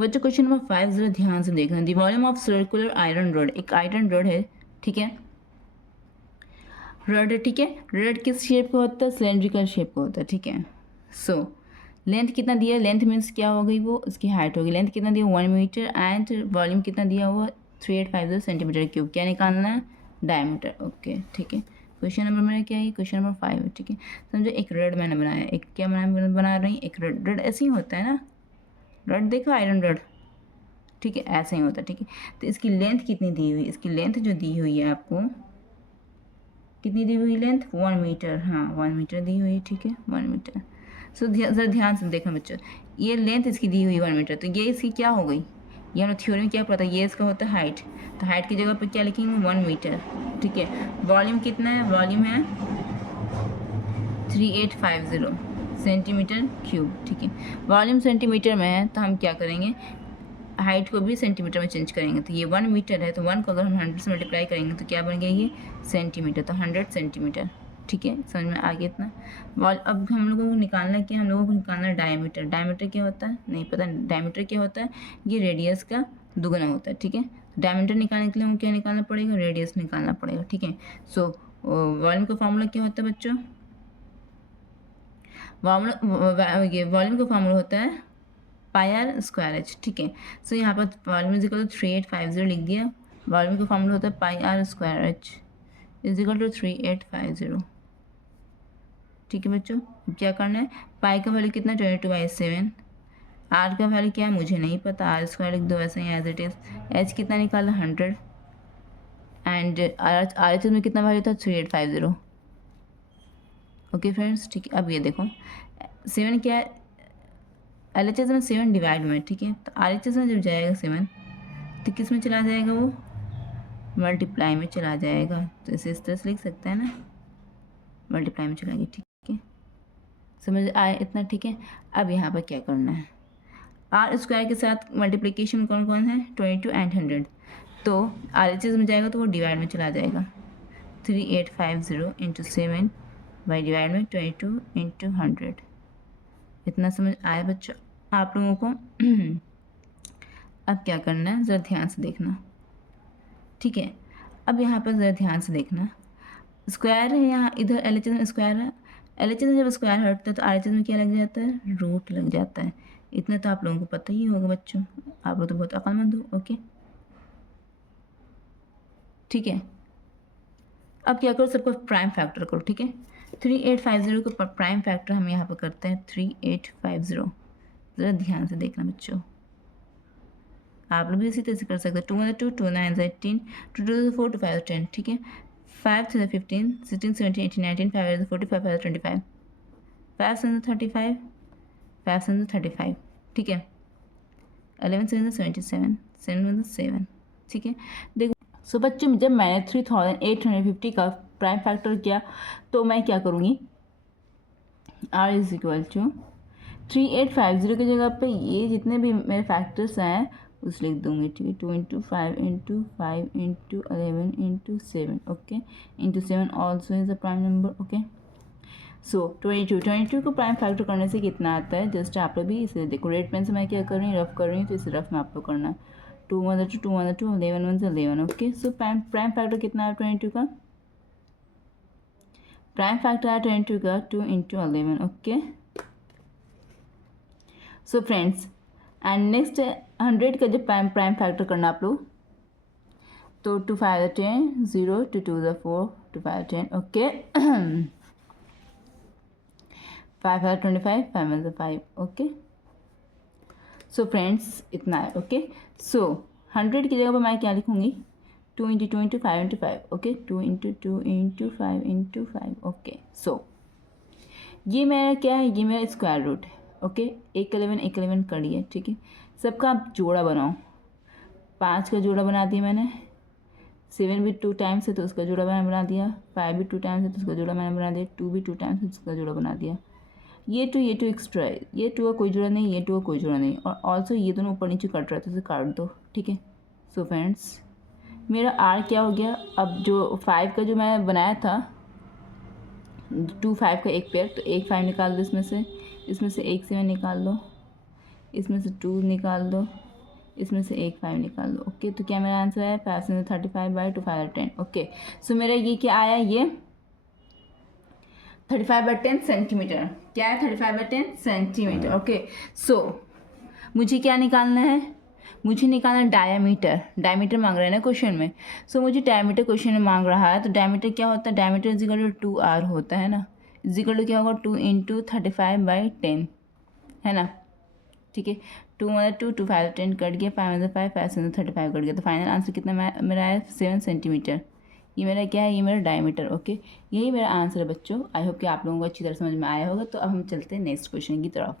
बच्चों question number 5 जरा ध्यान से देखना। The volume of circular iron rod, एक आयरन रॉड है, ठीक है, रॉड है, ठीक है। रॉड किस शेप का होता है? सिलेंड्रिकल शेप का होता है, ठीक है। सो लेंथ कितना दिया? लेंथ मीन्स क्या हो गई वो, उसकी हाइट होगी। लेंथ कितना दिया? 1 मीटर। एंड वॉल्यूम कितना दिया हुआ? 3850 सेंटीमीटर क्यूब। क्या निकालना है? डायमीटर। ओके, ठीक है। क्वेश्चन नंबर मेरा क्या है? क्वेश्चन नंबर 5 है, ठीक है। समझो एक रॉड मैंने बनाया, एक क्या बना रही हूँ, एक रॉड। रॉड ऐसे ही होता है ना, रॉड देखो, आयरन रॉड, ठीक है, ऐसा ही होता है, ठीक है। तो इसकी लेंथ कितनी दी हुई? इसकी लेंथ जो दी हुई है आपको, कितनी दी हुई लेंथ? 1 मीटर। हाँ, 1 मीटर दी हुई है, ठीक है, 1 मीटर। सो जरा ध्यान से देखना बच्चों, ये लेंथ इसकी दी हुई 1 मीटर, तो ये इसकी क्या हो गई? ये हमें थ्योरी में क्या पता है? ये इसका होता है हाइट, तो हाइट की जगह पर क्या लिखेंगे? 1 मीटर, ठीक है। वॉल्यूम कितना है? वॉल्यूम है 3850 सेंटीमीटर क्यूब, ठीक है। वॉल्यूम सेंटीमीटर में है तो हम क्या करेंगे? हाइट को भी सेंटीमीटर में चेंज करेंगे। तो ये 1 मीटर है, तो 1 को अगर हम 100 से मल्टीप्लाई करेंगे तो क्या बन गया? ये सेंटीमीटर, तो 100 सेंटीमीटर, ठीक है। समझ में आ गया इतना? वॉल अब हम लोगों को निकालना है, हम लोगों को निकालना है डायमीटर। डायमीटर क्या होता है? नहीं पता। डायमीटर क्या होता है? ये रेडियस का दुगुना होता है, ठीक है। डायमीटर निकालने के लिए हमें क्या निकालना पड़ेगा? रेडियस निकालना पड़ेगा, ठीक है। सो वॉल्यूम का फॉर्मूला क्या होता है बच्चों? वॉल्यूम का फॉर्मूला होता है पाई आर स्क्वायर एच, ठीक है। सो यहाँ पर वॉल्यूम इज इक्वल टू 3850 लिख दिया। वॉल्यूम का फॉर्मूला होता है pi r square h is equal to 3850, ठीक है बच्चों। अब क्या करना है? पाई का वैल्यू कितना? 22/7। आर का वैल्यू क्या है? मुझे नहीं पता, आर स्क्वायर लिख दो वैसे ही एज इट इज। एच कितना निकाला? 100। एंड आर एच में कितना वैल्यू था? 3850। ओके फ्रेंड्स, ठीक है। अब ये देखो 7 क्या है? एल एच एस में 7 डिवाइड में, ठीक है। तो आर एच एस में जब जाएगा 7 तो किस में चला जाएगा? वो मल्टीप्लाई में चला जाएगा। तो इसे इस तरह से लिख सकते हैं ना, मल्टीप्लाई में चलाएंगे, ठीक है। समझ आए इतना, ठीक है। अब यहाँ पर क्या करना है? आर स्क्वायर के साथ मल्टीप्लिकेशन कौन कौन है? 22 एंड 100। तो आर एच एस में जाएगा तो वो डिवाइड में चला जाएगा। 3850 इंटू 7 बाई डिवाइड में 22 इंटू 100। इतना समझ आया बच्चों आप लोगों को? अब क्या करना है ज़रा ध्यान से देखना, ठीक है। अब यहाँ पर ज़रा ध्यान से देखना, स्क्वायर है यहाँ, इधर एल एच एस में स्क्वायर है। एल एच एस में जब स्क्वायर हटता है तो आर एच एस में क्या लग जाता है? रूट लग जाता है। इतना तो आप लोगों को पता ही होगा बच्चों, आप लोग तो बहुत अक्लमंद हो, ओके, ठीक है। अब क्या करो? सबको प्राइम फैक्टर करो, ठीक है। 3850 को प्राइम फैक्टर हम यहाँ पर करते हैं 3850। ज़रा ध्यान से देखना बच्चों, आप लोग भी इसी तरह से कर सकते हैं। 2 1 2 2 9 18 2 2 4 2 5 10, ठीक है। 5 3 15 16 17 18 19 5 45 5 25 5 7 35 5 7 35, ठीक है। 11 7 77 7 7, ठीक है। देखो सो बच्चों, जब मैंने 3850 का प्राइम फैक्टर किया तो मैं क्या करूँगी? आर इज इक्वल टू 3850 की जगह पे ये जितने भी मेरे फैक्टर्स हैं उस लिख दूंगी, ठीक है। 2 into 5 into 5 into 11 into 7, okay, into 7 also is a prime number, okay. So 22 को प्राइम फैक्टर करने से कितना आता है? जस्ट आप लोग भी इसे देखो, रेड पेन से मैं क्या कर रही हूँ? रफ कर रही हूँ, तो इसे रफ में आप लोग करना। 2 1 2 2 1 2 11 1 11, ओके। सो प्राइम फैक्टर कितना है 22 का? प्राइम फैक्टर है 22 का 2 into 11, okay. So friends, and next 100 का जब प्राइम फैक्टर करना आप लोग, तो 2 5 10 0 2 2 4 2 5 10, ओके। 5 5 25 5 1 5, ओके। सो फ्रेंड्स इतना है, ओके। सो 100 की जगह पर मैं क्या लिखूँगी? 2 into 2 into 5 into 5, okay. 2 into 2 into 5 into 5, okay. So ये मेरा क्या है? ये मेरा स्क्वायर रूट है, ओके। 1 11 कर लिया, ठीक है। सबका आप जोड़ा बनाओ। 5 का जोड़ा बना दिया मैंने, 7 भी 2 टाइम्स है तो उसका जोड़ा मैंने बना दिया, 5 भी 2 टाइम्स है तो उसका जोड़ा मैंने बना दिया, 2 भी 2 टाइम्स है तो उसका जोड़ा बना दिया। ये 2 एक्स्ट्रा है, ये 2 का कोई जोड़ा नहीं, ये 2 का कोई जोड़ा नहीं, और ऑल्सो ये दोनों ऊपर नीचे कट रहा है तो इसे काट दो, ठीक है। सो फ्रेंड्स, मेरा आर क्या हो गया? अब जो 5 का जो मैं बनाया था 2 5 का एक पेयर, तो एक 5 निकाल दो इसमें से एक 7 निकाल दो, इसमें से 2 निकाल दो, इसमें से एक 5 निकाल दो। ओके, तो क्या मेरा आंसर है 535/2 ओके। सो मेरा ये क्या आया, ये 35/10 सेंटीमीटर। क्या है 35/10 सेंटीमीटर। ओके, सो मुझे क्या निकालना है, मुझे निकालना डायमीटर। डायमीटर मांग रहा है ना क्वेश्चन में। सो मुझे डायमीटर क्वेश्चन में मांग रहा है, तो डायमीटर क्या होता है, डायमीटर इजिकल टू 2r होता है ना, इजिकल टू क्या होगा 2 × 35/10 है ना। ठीक है, 2 मतलब 2, 2 5 10 कट गया, 5 मतलब 5, 5 से 35 कट गया, तो फाइनल आंसर कितना मेरा आया 7 सेंटीमीटर। ये मेरा क्या है, ये मेरा डायमीटर। ओके, यही मेरा आंसर है बच्चों। आई होप कि आप लोगों को अच्छी तरह समझ में आया होगा। तो अब हम चलते हैं नेक्स्ट क्वेश्चन की तरफ।